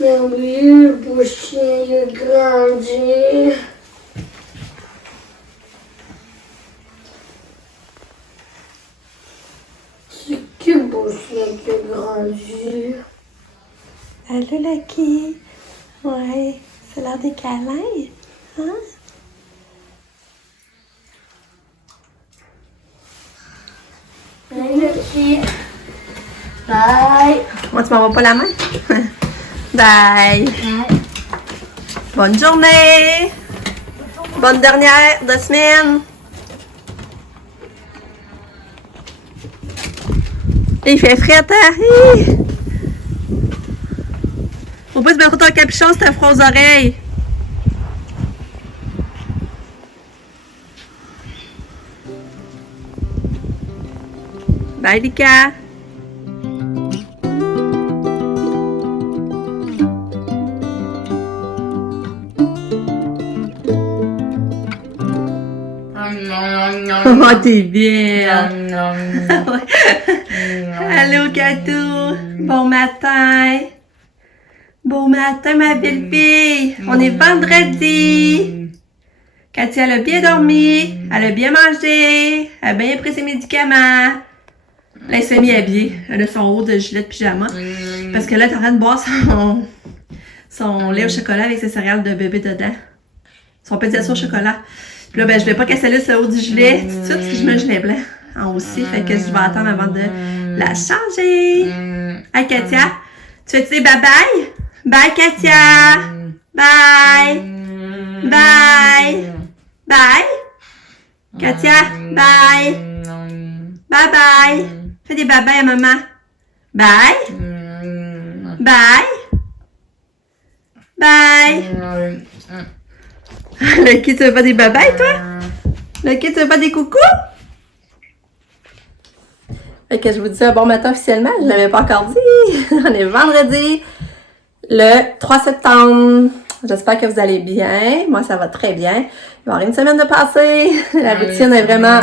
Mais oui, le beau chien, il a grandi. C'est qui le beau chien qui a grandi? Allô, Lucky? Ouais, c'est l'heure des câlins. Hein? Bye, Lucky. Bye. Moi, tu m'envoies pas la main? Bye. Bye. Bonne journée. Bonne dernière de semaine. Il fait frais, hein? Hi! Faut pas se mettre ton capuchon si t'as froid aux oreilles. Bye, Lika. Oh, t'es belle. Allô, Katou. Bon matin. Bon matin, ma belle fille. On est vendredi. Katia, elle a bien dormi. Elle a bien mangé. Elle a bien pris ses médicaments. Là, elle s'est mis habillée. Elle a son haut de gilet de pyjama. Parce que là, elle est en train de boire son lait au chocolat avec ses céréales de bébé dedans. Son pédiature au chocolat. Puis là, ben, je vais pas qu'elle se laisse le haut du gilet tout de suite parce que je mets le gilet blanc en haut aussi. Fait que je vais attendre avant de la changer. Hey, Katia, tu fais-tu des bye-bye? Bye, Katia! Bye! Bye! Bye! Katia, bye! Bye-bye! Fais des bye-bye à maman. Bye! Bye! Bye! Lucky, tu veux pas des bye-bye, toi? Lucky, tu veux pas des coucous? Fait que je vous dis un bon matin officiellement, je l'avais pas encore dit. On est vendredi, le 3 septembre. J'espère que vous allez bien. Moi, ça va très bien. Il va y avoir une semaine de passée. La routine est vraiment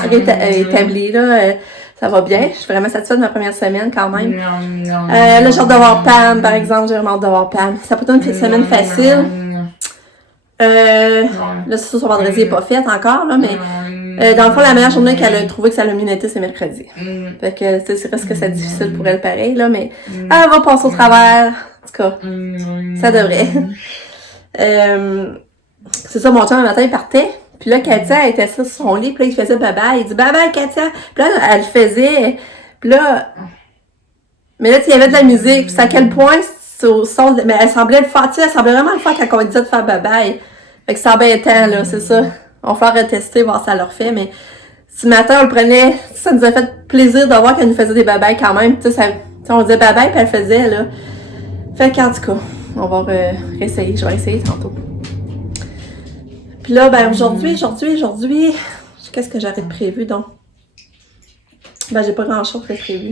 établie, là. Ça va bien. Je suis vraiment satisfaite de ma première semaine quand même. Là, j'ai hâte d'avoir Pam, par exemple. J'ai vraiment hâte d'avoir Pam. Ça peut être une semaine facile. Là, c'est sûr, son vendredi n'est pas fait encore, là, mais dans le fond, la meilleure journée qu'elle a trouvé que ça l'a mis été, c'est mercredi. Fait que, tu sais, c'est presque c'est difficile pour elle pareil, là, mais elle va passer au travers. En tout cas, ça devrait. C'est ça, mon chum, un matin, il partait. Puis là, Katia, elle était assise sur son lit, puis là, il faisait bye-bye. Il dit bye-bye, Katia. Puis là, elle le faisait. Puis là, mais là, il y avait de la musique. Puis c'est à quel point, au son, mais elle semblait le faire, tu sais, elle semblait vraiment le faire quand on lui disait de faire bye-bye. Fait que c'est embêtant, là, c'est ça. On va faire retester, voir si ça leur fait, mais ce matin, on le prenait, ça nous a fait plaisir de voir qu'elle nous faisait des bye-bye quand même. Tu sais, on disait bye-bye, puis elle faisait, là. Fait qu'en tout cas, on va réessayer, je vais essayer tantôt. Puis là, ben aujourd'hui, qu'est-ce que j'avais de prévu, donc? Ben, j'ai pas grand-chose de prévu.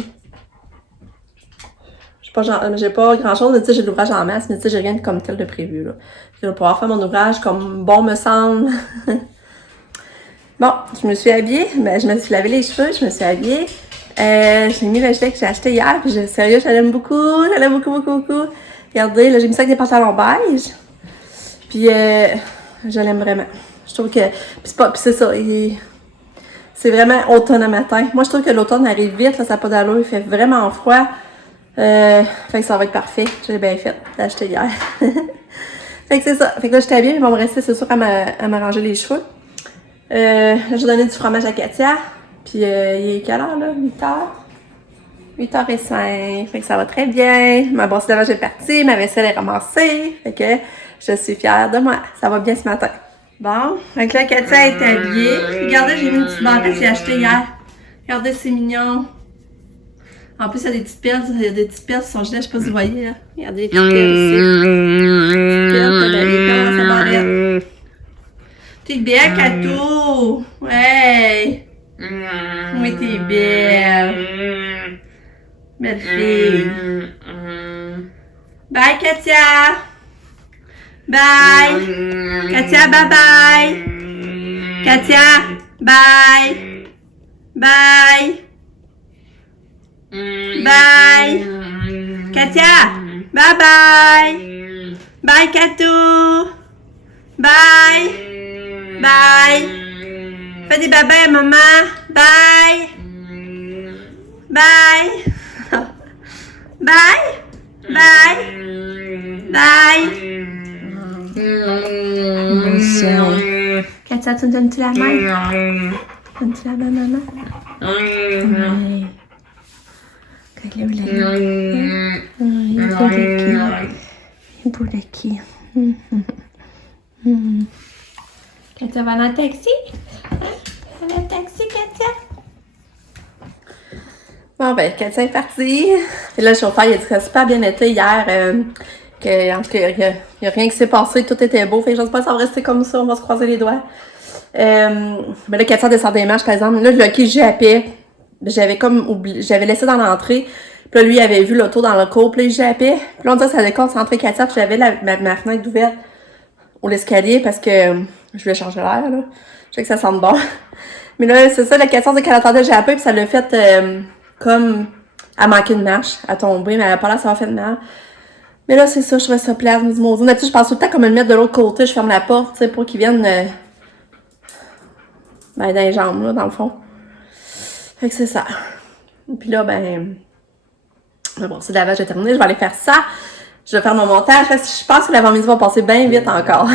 J'ai pas grand-chose, mais tu sais, j'ai de l'ouvrage en masse, mais tu sais, j'ai rien comme tel de prévu, là. Je vais pouvoir faire mon ouvrage comme bon me semble. Bon, je me suis habillée, ben, je me suis lavé les cheveux, je me suis habillée. J'ai mis le gilet que j'ai acheté hier, puis sérieux, je l'aime beaucoup, beaucoup. Regardez, là, j'ai mis ça avec des pantalons beige. Puis, je l'aime vraiment. Je trouve que, puis c'est ça, c'est vraiment automne à matin. Moi, je trouve que l'automne arrive vite, là, ça n'a pas d'allure, il fait vraiment froid. Fait que ça va être parfait. J'ai bien fait d'acheter hier. Fait que c'est ça. Fait que là, j'étais habillée, mais il va me rester, c'est sûr, à m'arranger les cheveux. Là, j'ai donné du fromage à Katia. Puis, il est quelle heure, là? 8h? 8h05. Fait que ça va très bien. Ma brosse de lavage est partie. Ma vaisselle est ramassée. Fait que je suis fière de moi. Ça va bien ce matin. Bon. Fait que là, Katia est habillée. Regardez, j'ai mis une petite bandette que j'ai achetée hier. Regardez, c'est mignon. En plus, il y a des petites perles, sur son gilet, je sais pas si vous voyez, là. Regardez les petites perles ici. Petites perles, ça barrette. T'es belle, Katou! Ouais! Oui, t'es belle! Belle fille! Bye, Katia! Bye! Katia, bye-bye! Katia, bye! Bye! Bye! Katia! Bye bye! Bye, Katou! Bye! Bye! Fais des babas à maman! Bye! Bye! Bye! Bye! Bye! Katia, tu me donnes-tu la main? Donnes-tu la main, maman? Oui. Regarde là, il est beau le qui. Il est beau le qui. Katia va dans le taxi? Hein? Va dans le taxi, Katia? Bon, ben, Katia est partie. Et là, le chauffeur, il a dit que ça a super bien été hier. Que, en tout cas, il n'y a rien qui s'est passé. Tout était beau. Fait que j'espère que ça va rester comme ça. On va se croiser les doigts. Ben là, Katia descend des marches, par exemple. Là, le qui jappait. J'avais comme oublié. J'avais laissé dans l'entrée. Puis là, lui, il avait vu l'auto dans le cours. Puis là, il jappait. Puis là, on dirait que ça déconcentré Katia. Puis j'avais ma fenêtre ouverte au l'escalier parce que je voulais changer l'air, là. Je sais que ça sente bon. Mais là, c'est ça, la question, c'est qu'elle attendait japper. Puis ça l'a fait comme à manquer de marche, à tomber. Mais elle a pas l'air ça va faire de mal. Mais là, c'est ça, je trouvais ça plate. Je me dis, mon Dieu, je pense tout le temps comme me mettre de l'autre côté. Je ferme la porte, tu sais, pour qu'ils viennent dans les jambes, là, dans le fond. Fait que c'est ça. Puis là, bon, c'est de lavage terminé. Je vais aller faire ça. Je vais faire mon montage. Je pense que l'avant-midi va passer bien vite encore.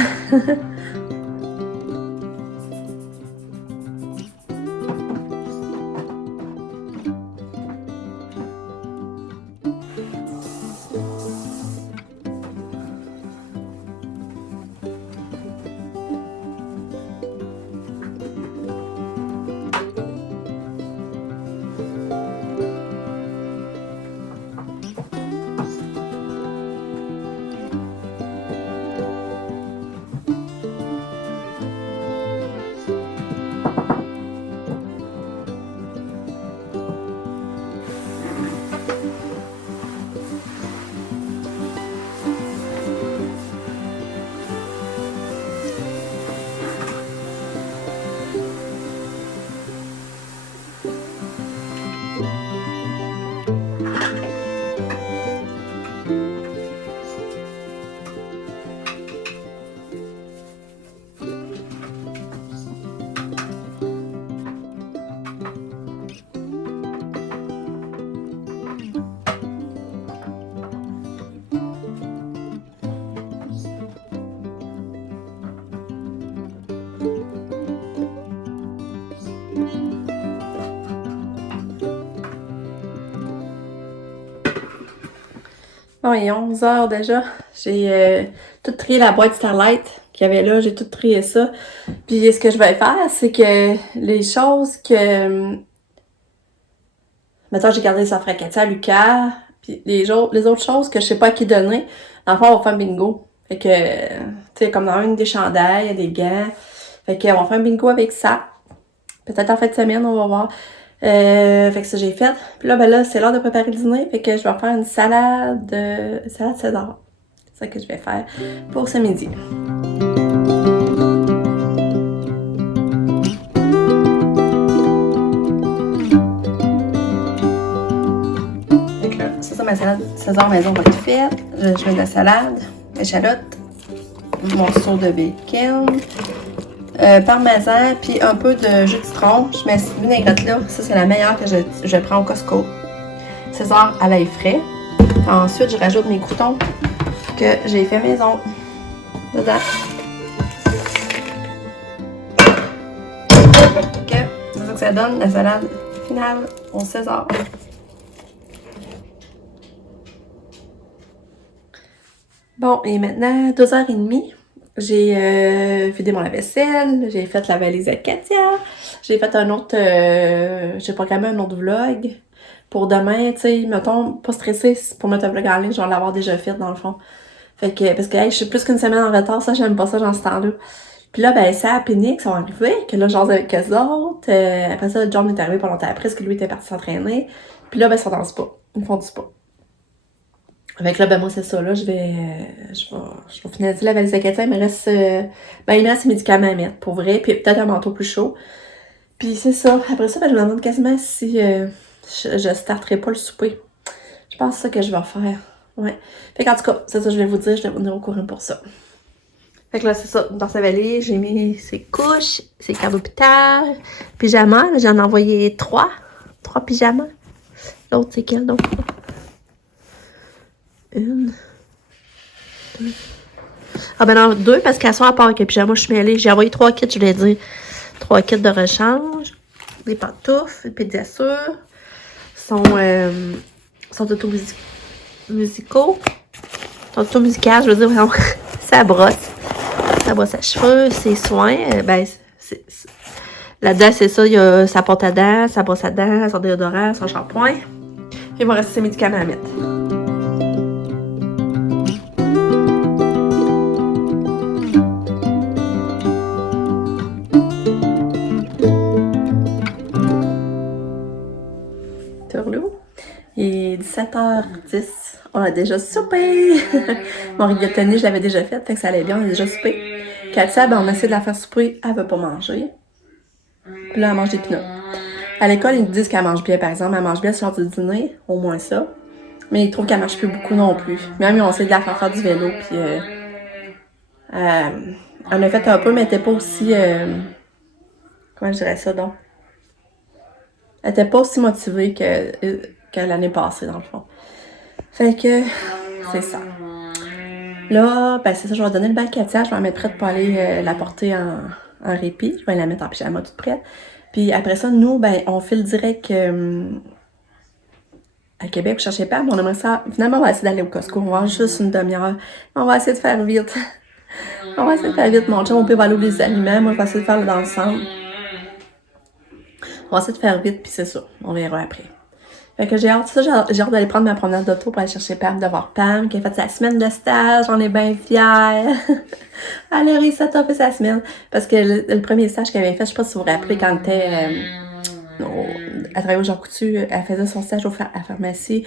Bon, il est 11h déjà. J'ai tout trié la boîte Starlight qu'il y avait là. J'ai tout trié ça. Puis ce que je vais faire, c'est que les choses que... Mettons, j'ai gardé ça à Katia, Lucas. Puis les autres choses que je sais pas à qui donner. Dans le fond, on va faire un bingo. Fait que, tu sais, comme dans une des chandails, il y a des gants. Fait qu'on va faire un bingo avec ça. Peut-être en fin de semaine, on va voir. Fait que ça j'ai fait. Puis là, là, c'est l'heure de préparer le dîner. Fait que je vais faire une salade César. C'est ça que je vais faire pour ce midi. Fait que là, c'est ça ma salade César maison va être faite. Je mets de la salade, échalote, un morceau de bacon. Parmesan, puis un peu de jus de citron. Je mets cette vinaigrette là. Ça, c'est la meilleure que je prends au Costco. César à l'ail frais. Ensuite, je rajoute mes croutons que j'ai fait maison dedans. Ok, c'est ça que ça donne, la salade finale au César. Bon, et maintenant, 2h30. J'ai vidé mon lave-vaisselle, j'ai fait la valise à Katia, j'ai fait un autre, j'ai programmé un autre vlog pour demain, tu sais, mettons, pas stressé pour mettre un vlog en ligne, je vais l'avoir déjà fait dans le fond. Fait que, parce que, hey, je suis plus qu'une semaine en retard, ça, j'aime pas ça dans ce temps-là. Puis là, ça, à Pénix, sont arrivés, que là, j'en avec eux autres, après ça, John est arrivé pas longtemps après, parce que lui était parti s'entraîner. Puis là, ils sont dans le spa, ils font du spa. Avec là, moi, c'est ça, là, je vais finaliser la valise de Katia. Il me reste ses médicaments à mettre, pour vrai, puis peut-être un manteau plus chaud. Puis c'est ça. Après ça, je me demande quasiment si je starterai pas le souper. Je pense que c'est ça que je vais faire. Ouais. Fait qu'en tout cas, c'est ça, je vais vous dire, je vais vous tenir au courant pour ça. Fait que là, c'est ça. Dans sa valise, j'ai mis ses couches, ses cartes d'hôpital, pyjamas. Là, j'en ai envoyé 3. 3 pyjamas. L'autre, c'est quel donc? 1, 2. Ah ben non, 2 parce qu'à soir, à part avec les pyjamas, je suis mêlée. J'ai envoyé 3 kits, je voulais dire. 3 kits de rechange. Des pantoufles, des pédiassures. Sont auto-musicaux. Sont auto-musicales, je veux dire, vraiment. Ça brosse. Ça brosse à cheveux, ses soins. Ben, là-dedans, c'est ça. Il y a sa pâte à dents, sa brosse à dents, son déodorant, son shampoing. Il va rester ses médicaments à mettre. Il est 17h10. On a déjà soupé. Mon rigatoni, je l'avais déjà fait, fait que ça allait bien, on a déjà soupé. Katia, ben, on a essayé de la faire souper, elle veut pas manger. Puis là, elle mange des peanuts. À l'école, ils nous disent qu'elle mange bien, par exemple. Elle mange bien sur du dîner, au moins ça. Mais ils trouvent qu'elle marche plus beaucoup non plus. Même, ils ont essayé de la faire du vélo, puis elle a fait un peu, mais elle était pas aussi... comment je dirais ça, donc? Elle était pas aussi motivée que l'année passée, dans le fond. Fait que, c'est ça. Là, ben c'est ça, je vais donner le bac à Katia, je vais la mettre prête pour aller la porter en répit. Je vais la mettre en pyjama toute prête. Puis après ça, nous, ben on file direct à Québec pour chercher Pam. On aimerait ça. Finalement, on va essayer d'aller au Costco. On va avoir juste une demi-heure. On va essayer de faire vite. On va essayer de faire vite. Mon chum, on peut aller les aliments. Moi, je vais essayer de faire le d'ensemble. On va essayer de faire vite, puis c'est ça. On verra après. Fait que j'ai hâte d'aller prendre ma promenade d'auto pour aller chercher Pam, de voir Pam, qui a fait sa semaine de stage. On est bien fiers. Elle a réussi à fait sa semaine. Parce que le premier stage qu'elle avait fait, je sais pas si vous vous rappelez, quand elle était... elle travaillait au Jean Coutu, elle faisait son stage à la pharmacie,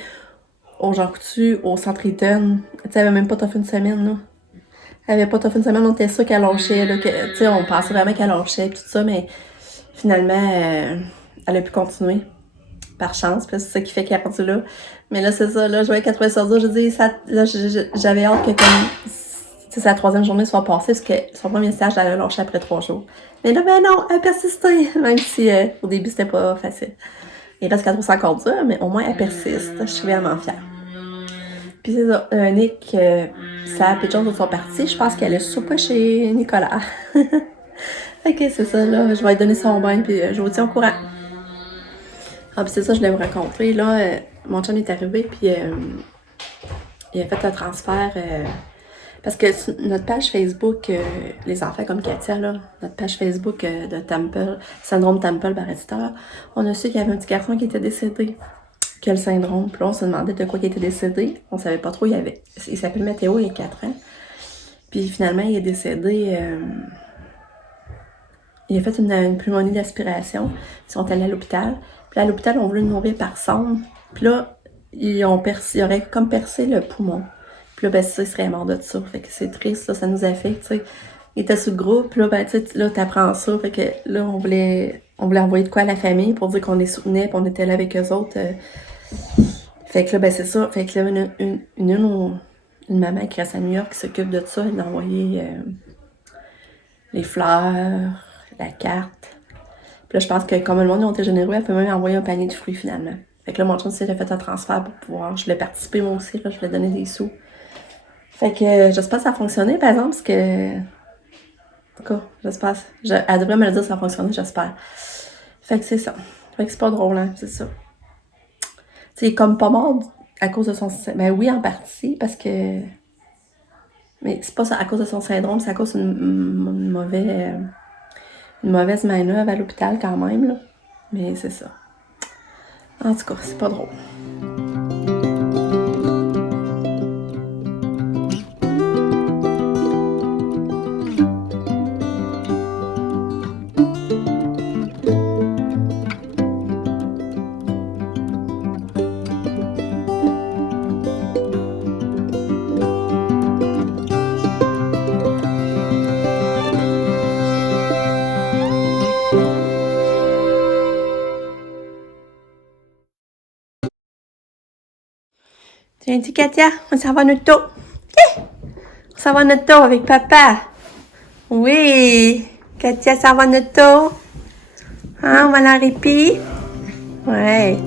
au Jean Coutu, au centre Eaton. Tu sais, elle avait même pas fait une semaine, là. Elle avait pas fait une semaine, on était sûr qu'elle lâchait, là. Tu sais, on pensait vraiment qu'elle lâchait, tout ça, mais finalement, elle a pu continuer. Par chance, parce que c'est ça qui fait qu'elle est rendue là. Mais là, c'est ça, là, je voyais 80 je dis, ça, là, j'avais hâte que comme, sa 3e journée soit passée, parce que son premier stage, elle a lâché après 3 jours. Mais là, ben non, elle persistait, même si au début, c'était pas facile. Il reste 4 encore dur, mais au moins, elle persiste. Je suis vraiment fière. Puis c'est ça, Nick, Sam et John sont partis. Je pense qu'elle est souper chez Nicolas. Ok, c'est ça, là, je vais lui donner son bain, puis je vous tiens au courant. Ah, puis c'est ça, je voulais vous raconter. Là, mon chum est arrivé, puis il a fait un transfert. Parce que sur notre page Facebook, les enfants comme Katia, là, notre page Facebook de Temple, syndrome Temple Barrett-Star, on a su qu'il y avait un petit garçon qui était décédé. Quel syndrome? Puis là, on se demandait de quoi il était décédé. On savait pas trop. Il s'appelle Mathéo, il a 4 ans. Puis finalement, il est décédé. Il a fait une pneumonie d'aspiration. Ils sont allés à l'hôpital. Puis à l'hôpital, on voulait le nourrir par sonde. Puis là, ils auraient comme percé le poumon. Puis là, ben ça, il serait mort de ça. Fait que c'est triste, ça nous affecte, tu sais. Il était sous le groupe, puis là, ben, tu sais, là, t'apprends ça. Fait que là, on voulait envoyer de quoi à la famille pour dire qu'on les soutenait, puis on était là avec eux autres. Fait que là, ben c'est ça. Fait que là, une maman qui reste à New York qui s'occupe de ça, elle a envoyé les fleurs, la carte. Puis là, je pense que comme le monde a été généreux, elle peut même envoyer un panier de fruits finalement. Fait que là, mon chum s'est fait un transfert pour pouvoir. Je voulais participer moi aussi, là, je voulais donner des sous. Fait que j'espère que ça a fonctionné, par exemple, parce que. En tout cas, j'espère. Elle devrait me le dire si ça a fonctionné, j'espère. Fait que c'est ça. Fait que c'est pas drôle, hein, c'est ça. Tu sais, comme pas mort à cause de son. Ben oui, en partie, parce que. Mais c'est pas ça à cause de son syndrome, c'est à cause d'une mauvaise manœuvre à l'hôpital quand même, là. Mais c'est ça. En tout cas, c'est pas drôle. Viens ici, Katia. On s'en va en auto. OK? On s'en va en auto avec papa. Oui. Katia s'en va en auto. Hein, on va à la répit? Ouais.